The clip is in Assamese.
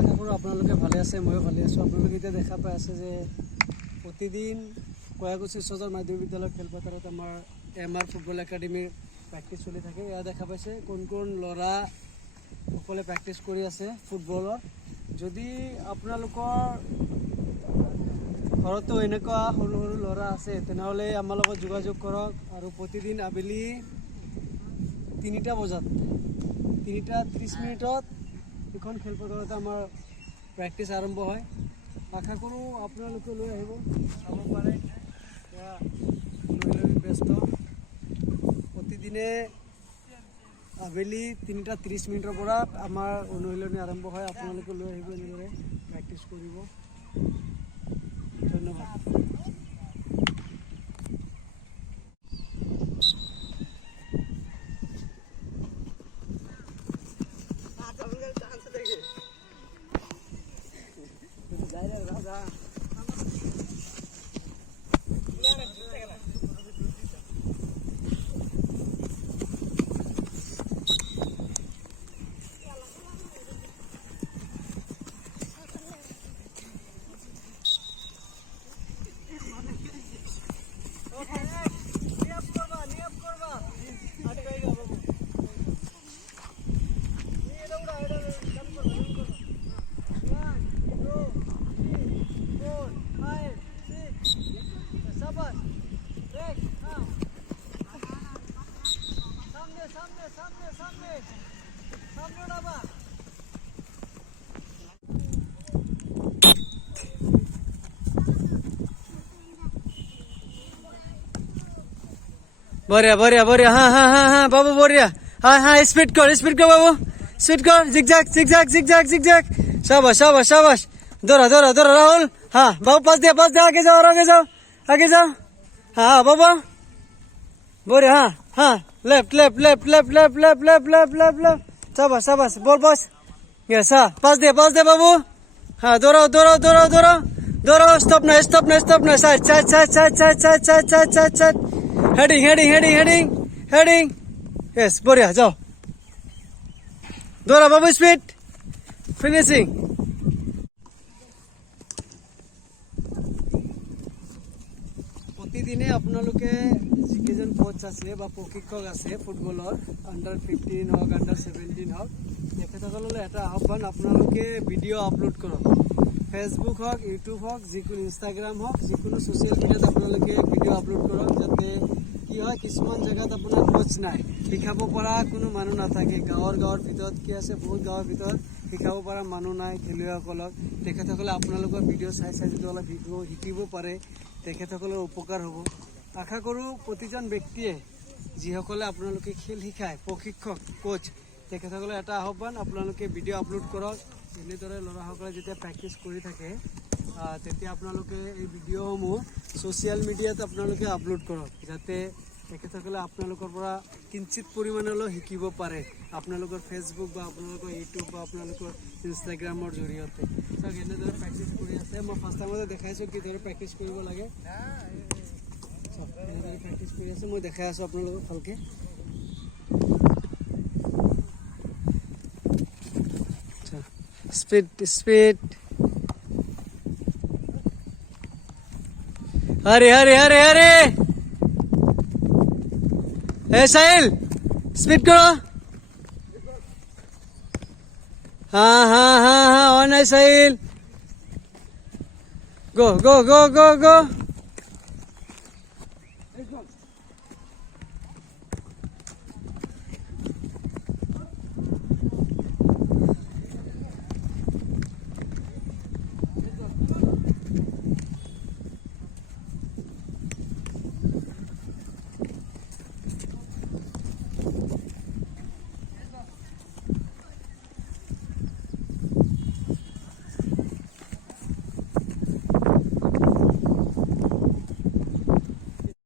আশা কৰোঁ আপোনালোকে ভালে আছে, ময়ো ভালে আছোঁ। আপোনালোকে এতিয়া দেখা পাই আছে যে প্ৰতিদিন কয়াকুছি সদৰ মাধ্যমিক বিদ্যালয় খেলপথাৰত আমাৰ MR ফুটবল একাডেমীৰ প্ৰেক্টিছ চলি থাকে। এয়া দেখা পাইছে কোন কোন ল'ৰা সকলে প্ৰেক্টিছ কৰি আছে ফুটবলৰ। যদি আপোনালোকৰ ঘৰতো এনেকুৱা সৰু সৰু ল'ৰা আছে তেনেহ'লে আমাৰ লগত যোগাযোগ কৰক। আৰু প্ৰতিদিন আবেলি 3টা বজাত 3:30 এখন খেলপথাৰত আমাৰ প্ৰেক্টিছ আৰম্ভ হয়। আশা কৰোঁ আপোনালোকে লৈ আহিব, চাব পাৰে। ব্যস্ত প্ৰতিদিনে আবেলি 3:30 পৰা আমাৰ অনুশীলনী আৰম্ভ হয়। আপোনালোকে লৈ আহিব, এনেদৰে প্ৰেক্টিছ কৰিব। ধন্যবাদ। बढ़िया बढ़िया बढ़िया, हाँ हाँ हाँ हाँ बाबू बढ़िया, हाँ हाँ स्पीड कर बाबू, स्पीड कर, जिगजैग जिगजैग जिगजैग जिगजैग, शाबाश शाबाश शाबाश, दौड़ा दौड़ा दौड़ा राहुल, हाँ बाबू पास दे, आगे जाओ आगे जाओ आगे जाओ, हाँ बाबू बढ़िया, हाँ हाँ left left left left left left left left left left, शाबाश शाबाश, बॉल बॉस, यस हाँ पास दे बाबू, हाँ दौड़ाओ दौड़ाओ दौड़ाओ दौड़ाओ दौड़ाओ, स्टॉप ना स्टॉप ना स्टॉप ना, side side side side side side side side side side, heading heading heading heading heading, yes बढ़िया, जाओ दौड़ा बाबू, स्पीड फिनिशिंग। প্ৰতিদিনে আপোনালোকে যিকেইজন কোচ আছে বা প্ৰশিক্ষক আছে ফুটবলৰ, আণ্ডাৰ 15 হওক আণ্ডাৰ 17 হওক, তেখেতসকললৈ এটা আহ্বান, আপোনালোকে ভিডিঅ' আপলোড কৰক। ফেচবুক হওক, ইউটিউব হওক, যিকোনো ইনষ্টাগ্ৰাম হওক, যিকোনো ছ'চিয়েল মিডিয়াত আপোনালোকে ভিডিঅ' আপলোড কৰক। যাতে কি হয়, কিছুমান জেগাত আপোনাৰ কোচ নাই, শিকাব পৰা কোনো মানুহ নাথাকে। গাঁৱৰ ভিতৰত কি আছে, বহুত গাঁৱৰ ভিতৰত শিকাব পৰা মানুহ নাই খেলুৱৈসকলক। তেখেতসকলে আপোনালোকৰ ভিডিঅ' চাই যদি অলপ শিকিব পাৰে, তেখেতসকলৰ উপকাৰ হ'ব। আশা কৰোঁ প্ৰতিজন ব্যক্তিয়ে যিসকলে আপোনালোকে খেল শিকায়, প্ৰশিক্ষক কোচ, তেখেতসকলে এটা আহ্বান, আপোনালোকে ভিডিঅ' আপলোড কৰক। এনেদৰে ল'ৰাসকলে যেতিয়া প্ৰেক্টিছ কৰি থাকে তেতিয়া আপোনালোকে এই ভিডিঅ'সমূহ ছ'চিয়েল মিডিয়াত আপোনালোকে আপলোড কৰক, যাতে তেখেতসকলে আপোনালোকৰ পৰা কিঞ্চিত পৰিমাণলৈ শিকিব পাৰে, আপোনালোকৰ ফেচবুক বা আপোনালোকৰ ইউটিউব বা আপোনালোকৰ ইনষ্টাগ্ৰামৰ জৰিয়তে। চাওক এনেদৰে প্ৰেক্টিছ কৰি আছে। মই ফাৰ্ষ্ট টাইমতে দেখাইছোঁ কিদৰে প্ৰেক্টিছ কৰিব লাগে। চাওক এনেদৰে প্ৰেক্টিছ কৰি আছে, মই দেখাই আছোঁ আপোনালোকক ভালকৈ। स्पीड स्पीड, अरे अरे अरे अरे, साहिल स्पीड करो, हाँ हाँ हाँ हाँ ऑन है साहिल, गो गो गो गो गो,